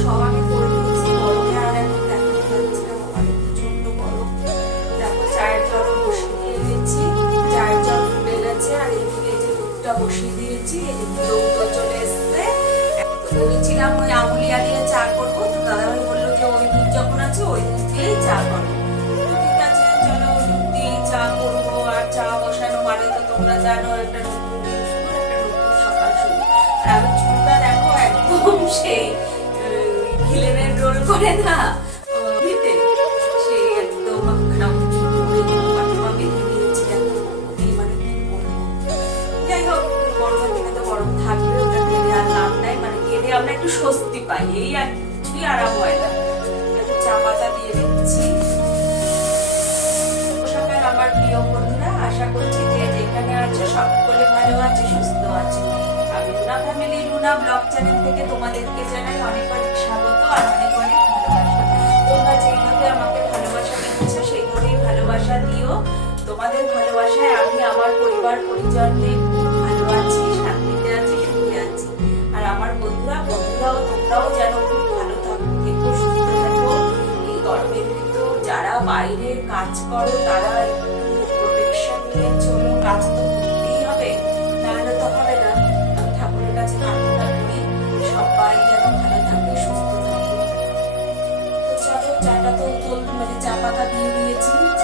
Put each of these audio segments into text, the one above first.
সব আমি করে দিয়েছি গরমে আর এখন দেখাতে পারছি না আমার প্রচণ্ড গরম দেখো চায়ের জল দিয়ে দিয়েছি চায়ের জল ফুটে গেছে আর এই যে দুধটা বসিয়ে দিয়েছি দুধ চলে এসছে ভেবেছিলাম ওই দিয়ে চা করব তো দাদাভাই বলল যে ওই দুধ যখন আছে ওই দুধ দিয়েই চা করো ঠিক আছে চা করব আর চা বসানো মানে তো তোমরা জানো একটা নতুন দেখো একদম সেই ভিলেনের রোল করে না। মানে মানে আমরা একটু স্বস্তি পাই। এই আর কিছুই আরাম হয় না। চা পাতা দিয়ে দিচ্ছি। সকাল আমার প্রিয় বন্ধুরা, আশা করছি যে যেখানে আছে, সকলে ভালো আছে, সুস্থ আছে। আমি Runa family, Runa blog channel থেকে তোমাদেরকে জানাই অনেক অনেক স্বাগত। তোমরা যেভাবে আমাকে ভালোবাসা দিচ্ছ সেইভাবেই ভালোবাসা দিও তোমাদের ভালোবাসায় আমি আমার পরিবার পরিজন নিয়ে খুব ভালো আছি শান্তিতে আছি সুখে আছি আর আমার বন্ধুরা বন্ধুরাও তোমরাও যেন খুব ভালো এই গরমের যারা বাইরে কাজ করো তারা দিয়ে দিয়েছি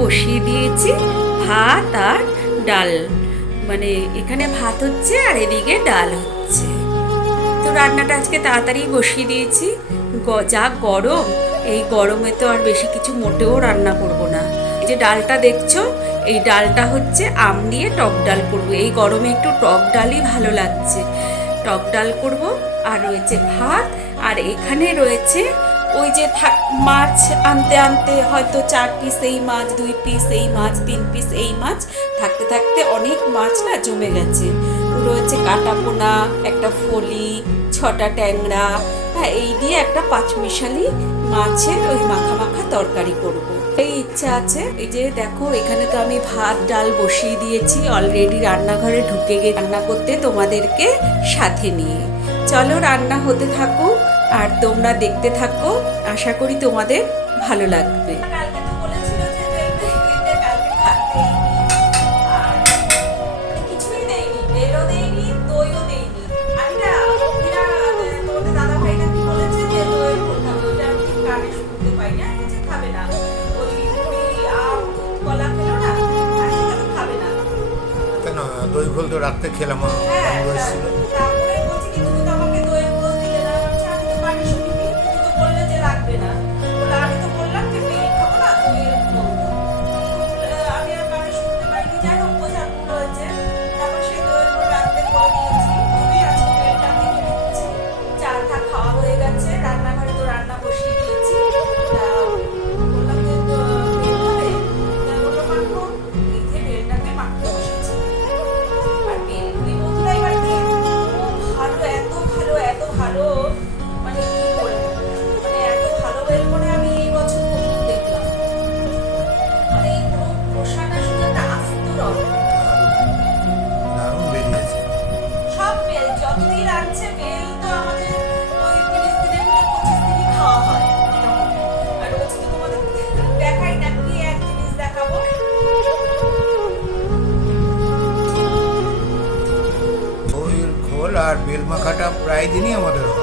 বসিয়ে দিয়েছি। ভাত আর ডাল। মানে এখানে ভাত হচ্ছে আর এদিকে ডাল হচ্ছে। তো রান্নাটা আজকে তাড়াতাড়ি বসিয়ে দিয়েছি। যা গরম, এই গরমে তো আর বেশি কিছু মোটেও রান্না করব না। যে ডালটা দেখছ, এই ডালটা হচ্ছে আম দিয়ে টক ডাল করব। এই গরমে একটু টক ডালই ভালো লাগছে। টক ডাল করব, আর রয়েছে ভাত, আর এখানে রয়েছে ওই যে মাছ আনতে আনতে হয়তো চার পিস এই মাছ, দুই পিস এই মাছ, তিন পিস এই মাছ, থাকতে থাকতে অনেক মাছ না জমে গেছে। রয়েছে কাটা পোনা, একটা ফলি, ছটা ট্যাংরা হ্যাঁ এই দিয়ে একটা পাঁচমিশালি মাছের ওই মাখা মাখা তরকারি করব। এই ইচ্ছা আছে, এই যে দেখো, এখানে তো আমি ভাত, ডাল বসিয়ে দিয়েছি অলরেডি রান্নাঘরে ঢুকে গিয়ে রান্না করতে তোমাদেরকে সাথে নিয়ে। চলো রান্না হতে থাকো আর তোমরা দেখতে থাকো আশা করি তোমাদের ভালো লাগবে। কালকে তো বলেছিল যে কালকে ভাত আর বেল মাখাটা প্রায় দিনই আমাদের হয়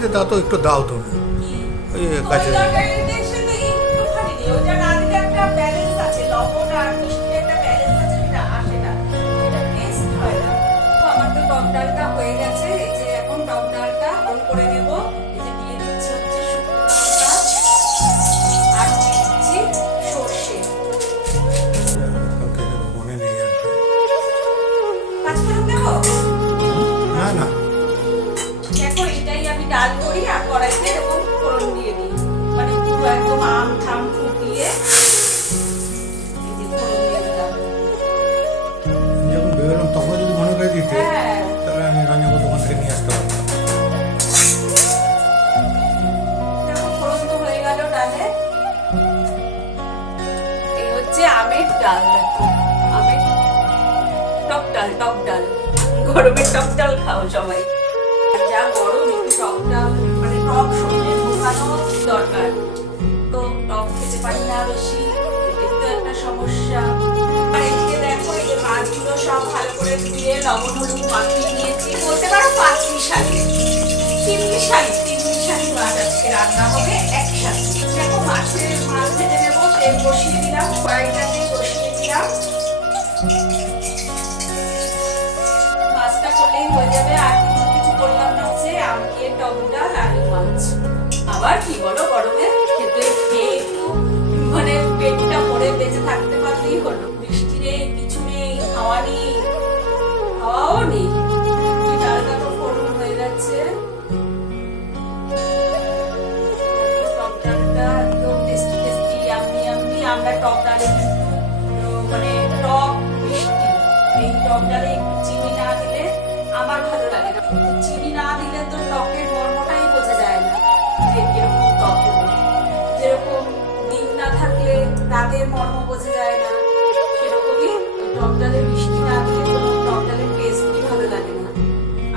তরকারিতে তা তো একটু দাও তুমি। ওই কাছে গরমের টক ডাল খাও সবাই। যা গরম, একটু টক ডাল মানে টক শরীরে ঢোকানো দরকার। তো টক খেতে পারি না বেশি তো একটা সমস্যা। আর এদিকে দেখো, এই মাছগুলো সব ভালো করে ধুয়ে লবণ হলুদ মাখিয়ে নিয়েছি। বলতে পারো পাঁচ মিশালি তিন মিশালি তিন মিশালি মাছ আজকে রান্না হবে একসাথে। দেখো মাছের মাছ ভেজে নেব, তেল বসিয়ে দিলাম, কড়াইটাতে বসিয়ে দিলাম। করলেই হয়ে যাবে আর কিছু করলাম না হচ্ছে আম টবটা ডাল আলু মাছ। আবার কি বলো গরমে ওই মিষ্টি না দিলে কোনো টক ডালের টেস্টই ভালো লাগে না।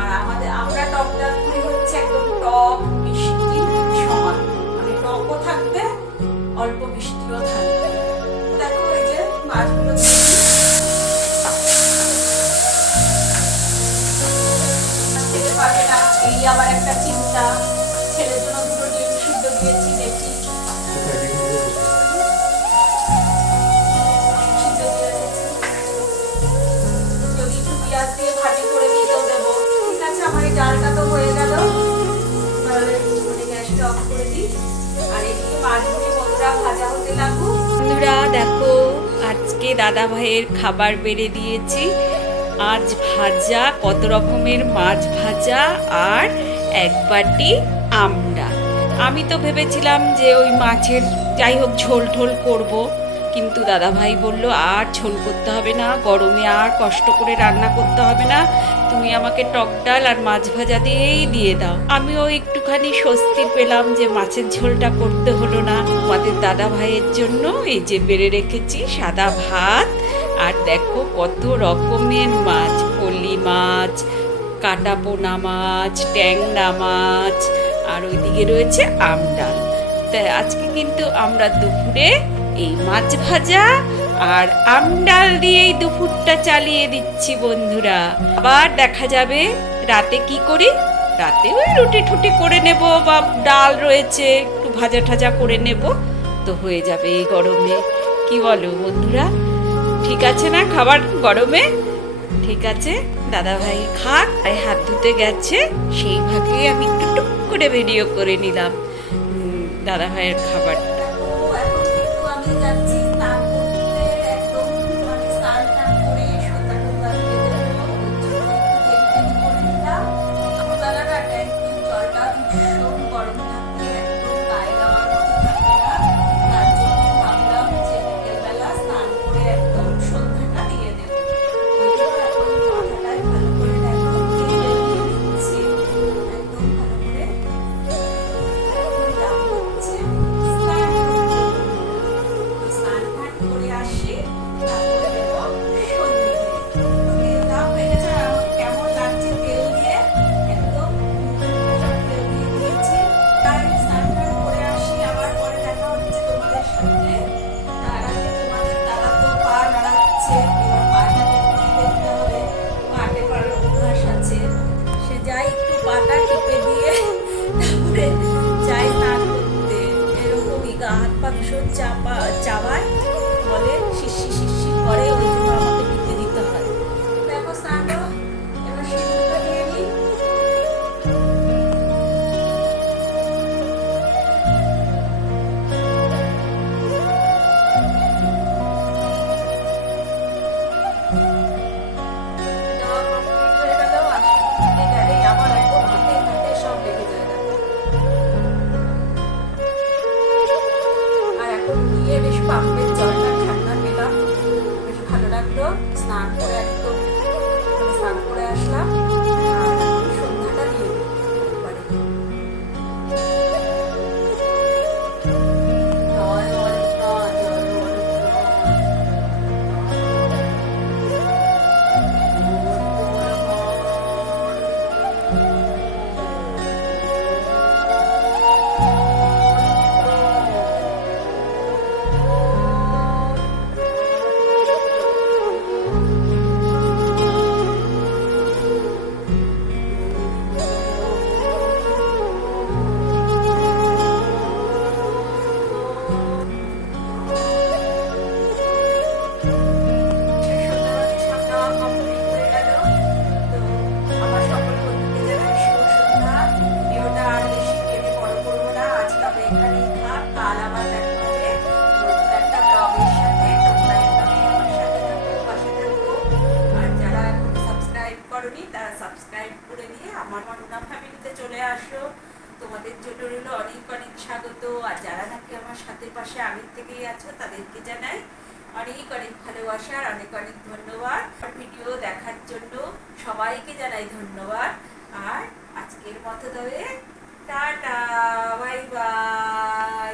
আর আমাদের, আমরা টক ডাল করি হচ্ছে একদম টক মিষ্টি সমান। মানে টকও থাকবে, অল্প মিষ্টিও থাকবে। দেখো এই যে মাছগুলো এই আবার একটা চিন্তা। বন্ধুরা, দেখো, আজকে দাদা ভাইয়ের খাবার বেড়ে দিয়েছি। আজ ভাজা, কত রকমের মাছ ভাজা আর এক বাটি আমডা। আমি তো ভেবেছিলাম যে ওই মাছের যাই হোক ঝোল ঢোল করব। কিন্তু দাদা ভাই বলল, আর ঝোল করতে হবে না, গরমে আর কষ্ট করে রান্না করতে হবে না। তুমি আমাকে টক ডাল আর মাছ ভাজা দিয়েই দিয়ে দাও। আমিও একটুখানি স্বস্তি পেলাম যে মাছের ঝোলটা করতে হলো না। আমাদের দাদা ভাইয়ের জন্য এই যে বেড়ে রেখেছি সাদা ভাত, আর দেখো কত রকমের মাছ। পল্লি মাছ, কাটা পোনা মাছ, ট্যাংরা মাছ, আর ওইদিকে রয়েছে আমডাল তাই আজকে কিন্তু আমরা দুপুরে এই মাছ ভাজা আর আমডাল দিয়েই দুপুরটা চালিয়ে দিচ্ছি বন্ধুরা। আবার দেখা যাবে রাতে কি করি? রাতে ওই রুটি ঠুটি করে নেব বা ডাল রয়েছে, একটু ভাজা ঠাজা করে নেব, তো হয়ে যাবে এই গরমে। কি বলো বন্ধুরা? ঠিক আছে না খাবার গরমে? ঠিক আছে দাদা ভাই খাক আর হাত ধুতে গেছে, সেই ভাগে আমি একটু টুক করে ভিডিও করে নিলাম। দাদা ভাইয়ের এখন কিন্তু আমি যাচ্ছি তারা সাবস্ক্রাইব করে দিয়ে আমার মন্না ফ্যামিলিতে চলে আসো। তোমাদের জন্য রইল অনেক অনেক স্বাগত। আর যারা নাকি আমার সাথে পাশে আগের থেকেই আছো, তাদেরকে জানাই অনেক অনেক ভালোবাসা আর অনেক অনেক ধন্যবাদ। ভিডিও দেখার জন্য সবাইকে জানাই ধন্যবাদ। আর আজকের মতো তবে টাটা বাই বাই